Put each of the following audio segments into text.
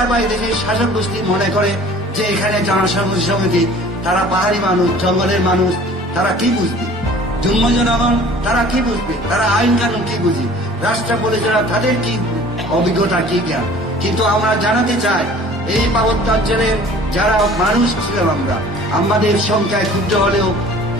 সরকার বা দেশের শাসক গোষ্ঠী মনে করে যে এখানে জনসংহতি সমিতি তারা পাহাড়ি মানুষ, জঙ্গলের মানুষ, তারা কি বুঝবে? জন্ম জনগণ তারা কি বুঝবে? তারা আইন কানুন কি বুঝি? রাষ্ট্র পরিচালনা তাদের কি অভিজ্ঞতা, কি জ্ঞান? কিন্তু আমরা জানাতে চাই, এই পার্বত্য অঞ্চলের যারা মানুষ ছিলাম আমরা, আমাদের সংখ্যায় ক্ষুদ্র হলেও,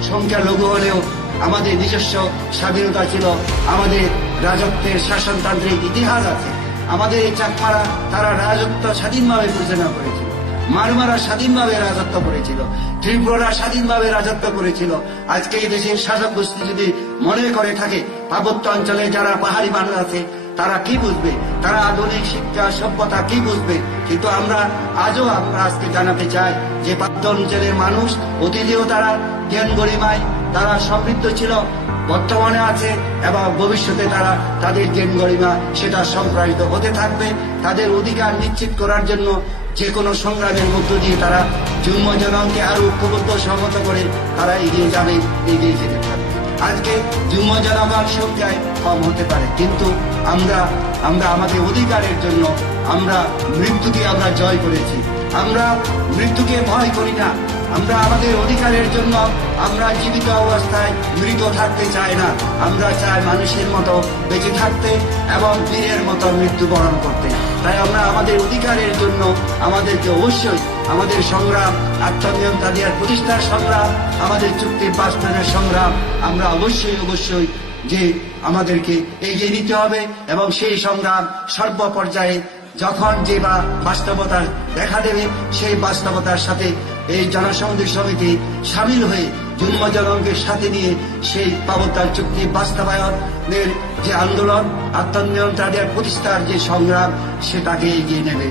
সংখ্যা লঘু হলেও আমাদের নিজস্ব স্বাধীনতা ছিল, আমাদের রাজত্বের শাসনতান্ত্রিক ইতিহাস আছে। আমাদের এই চাকমারা তারা রাজত্ব স্বাধীনভাবে পরিচালনা করেছিল, মারমারা স্বাধীনভাবে রাজত্ব করেছিল, ত্রিপুরা স্বাধীনভাবে রাজত্ব করেছিল। আজকে এই দেশের শাসক গোষ্ঠী যদি মনে করে থাকে পার্বত্য অঞ্চলে যারা পাহাড়ি মানুষ আছে তারা কি বুঝবে, তারা আধুনিক শিক্ষা সভ্যতা কি বুঝবে? কিন্তু আমরা আজকে জানাতে চাই যে পার্বত্য অঞ্চলের মানুষ অতীতেও তারা জ্ঞান গরিমায় তারা সমৃদ্ধ ছিল, বর্তমানে আছে এবং ভবিষ্যতে তারা তাদের জ্ঞান গরিমা সেটা সম্প্রসারিত হতে থাকবে। তাদের অধিকার নিশ্চিত করার জন্য যে কোনো সংগ্রামের মধ্য দিয়ে তারা যুগ্ম জনগণকে আরো ঐক্যবদ্ধ সংহত করে তারা এগিয়ে যাবে, এগিয়ে যেতে পারবে। আজকে যুগ্ম জনগণ সংখ্যায় কম হতে পারে, কিন্তু আমরা আমাদের অধিকারের জন্য আমরা মৃত্যুকে আমরা জয় করেছি। আমরা মৃত্যুকে ভয় করি না। আমরা আমাদের অধিকারের জন্য আমরা জীবিত অবস্থায় মৃত থাকতে চাই না। আমরা চাই মানুষের মতো বেঁচে থাকতে এবং বীরের মতো মৃত্যুবরণ করতে। তাই আমরা আমাদের অধিকারের জন্য আমাদেরকে অবশ্যই আমাদের সংগ্রাম, আত্মনিয়ন্ত্রণ দেওয়ার প্রতিষ্ঠার সংগ্রাম, আমাদের চুক্তি বাস্তবায়নের সংগ্রাম আমরা অবশ্যই যে আমাদেরকে এগিয়ে নিতে হবে। এবং সেই সংগ্রাম সর্বপর্যায়ে যখন যে বা বাস্তবতা দেখা দেবে, সেই বাস্তবতার সাথে এই জনসংহতি সমিতি সামিল হয়ে যুগ্ম জনগণকে সাথে নিয়ে সেই পার্বত্য চুক্তি বাস্তবায়নের যে আন্দোলন, আত্মনিয়ন্ত্রণ প্রতিষ্ঠার যে সংগ্রাম সেটাকে এগিয়ে নেবে।